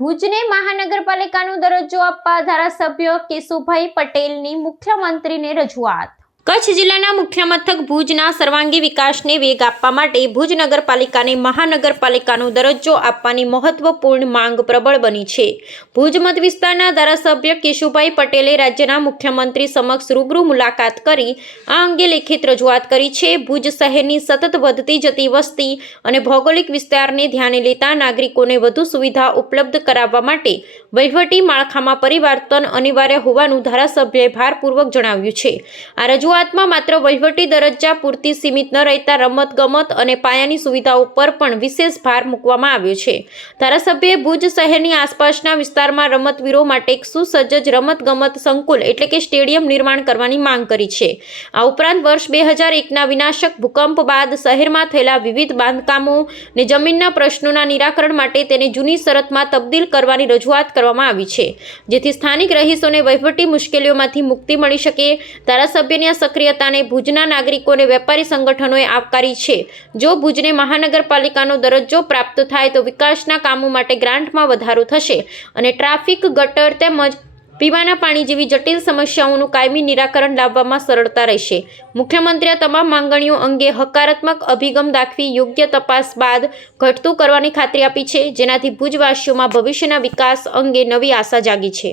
ભુજને મહાનગરપાલિકાનો દરજ્જો આપવા ધારાસભ્ય કેશુભાઈ પટેલની મુખ્યમંત્રીને રજૂઆત। કચ્છ જિલ્લાના મુખ્ય મથક ભુજના સર્વાંગી વિકાસને વેગ આપવા માટે ભુજ નગરપાલિકાને મહાનગરપાલિકાનો દરજ્જો આપવાની મહત્વપૂર્ણ માંગ પ્રબળ બની છે। ભુજ મત વિસ્તારના ધારાસભ્ય કેશુભાઈ પટેલે રાજ્યના મુખ્યમંત્રી સમક્ષ રૂબરૂ મુલાકાત કરી આ અંગે લેખિત રજૂઆત કરી છે। ભુજ શહેરની સતત વધતી જતી વસ્તી અને ભૌગોલિક વિસ્તારને ધ્યાને લેતા નાગરિકોને વધુ સુવિધા ઉપલબ્ધ કરાવવા માટે વહીવટી માળખામાં પરિવર્તન અનિવાર્ય હોવાનું ધારાસભ્યએ ભારપૂર્વક જણાવ્યું છે। આ રજૂઆતમાં માત્ર વહીવટી દરજ્જા પૂરતી સીમિત ન રહેતા રમતગમત અને પાયાની સુવિધાઓ પર પણ વિશેષ ભાર મૂકવામાં આવ્યો છે। ધારાસભ્યએ ભુજ શહેરની આસપાસના વિસ્તારમાં રમતવીરો માટે એક સુસજ્જ રમતગમત સંકુલ એટલે કે સ્ટેડિયમ નિર્માણ કરવાની માંગ કરી છે। આ ઉપરાંત વર્ષ 2001ના વિનાશક ભૂકંપ બાદ શહેરમાં થયેલા વિવિધ બાંધકામો અને જમીનના પ્રશ્નોના નિરાકરણ માટે તેને જૂની શરતમાં તબદીલ કરવાની રજૂઆત કરવામાં આવી છે, જેથી સ્થાનિક રહીશોને વહીવટી મુશ્કેલીઓમાંથી મુક્તિ મળી શકે। ધારાસભ્યની આ સક્રિયતાને ભુજના નાગરિકો અને વેપારી સંગઠનોએ આવકારી છે। જો ભુજને મહાનગરપાલિકાનો દરજ્જો પ્રાપ્ત થાય તો વિકાસના કામો માટે ગ્રાન્ટમાં વધારો થશે અને ટ્રાફિક, ગટર તેમજ પીવાના પાણી જેવી જટિલ સમસ્યાઓનું કાયમી નિરાકરણ લાવવામાં સરળતા રહેશે। મુખ્યમંત્રીએ તમામ માંગણીઓ અંગે હકારાત્મક અભિગમ દાખવી યોગ્ય તપાસ બાદ ઘટતું કરવાની ખાતરી આપી છે, જેનાથી ભુજવાસીઓમાં ભવિષ્યના વિકાસ અંગે નવી આશા જાગી છે।